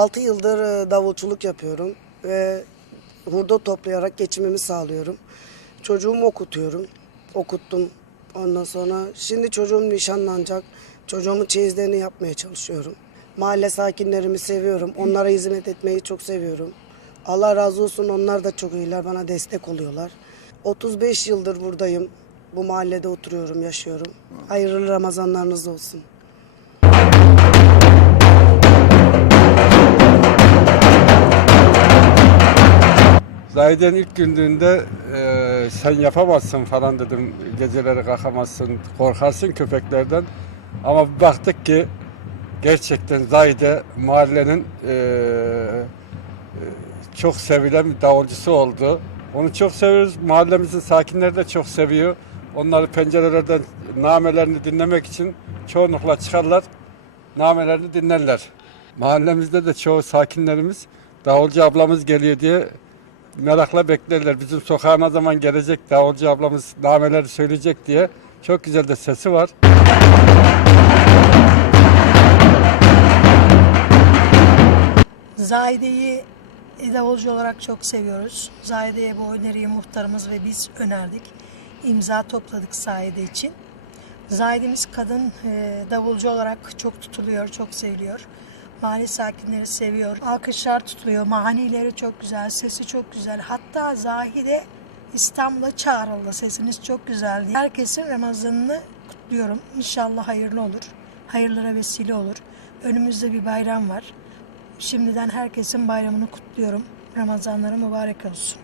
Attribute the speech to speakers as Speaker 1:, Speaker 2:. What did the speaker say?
Speaker 1: 6 yıldır e, davulçuluk yapıyorum ve hurda toplayarak geçimimi sağlıyorum. Çocuğumu okutuyorum. Okuttum. Ondan sonra şimdi çocuğum nişanlanacak. Çocuğumun çeyizlerini yapmaya çalışıyorum. Mahalle sakinlerimi seviyorum. Onlara hizmet etmeyi çok seviyorum. Allah razı olsun onlar da çok iyiler. Bana destek oluyorlar. 35 yıldır buradayım. Bu mahallede oturuyorum, yaşıyorum. Hayırlı Ramazanlarınız olsun.
Speaker 2: Zahide'nin ilk gündüğünde e, sen yapamazsın falan dedim. Geceleri kalkamazsın, korkarsın köpeklerden. Ama baktık ki gerçekten Zahide mahallenin e, e, çok sevilen bir davulcusu oldu. Onu çok seviyoruz. Mahallemizin sakinleri de çok seviyor. Onları pencerelerden namelerini dinlemek için çoğunlukla çıkarlar. Namelerini dinlerler. Mahallemizde de çoğu sakinlerimiz davulcu ablamız geliyor diye merakla beklerler. Bizim sokağa ne zaman gelecek davulcu ablamız nameleri söyleyecek diye. Çok güzel de sesi var.
Speaker 3: Zahide'yi davulcu olarak çok seviyoruz. Zahide'ye bu öneriyi muhtarımız ve biz önerdik. İmza topladık Zahide için. Zahide'miz kadın e, davulcu olarak çok tutuluyor, çok seviliyor. Mahalle sakinleri seviyor. Alkışlar tutuluyor. Mahanileri çok güzel, sesi çok güzel. Hatta Zahide İstanbul'a çağrıldı. Sesiniz çok güzel diye. Herkesin Ramazan'ını kutluyorum. İnşallah hayırlı olur. Hayırlara vesile olur. Önümüzde bir bayram var. Şimdiden herkesin bayramını kutluyorum. Ramazanları mübarek olsun.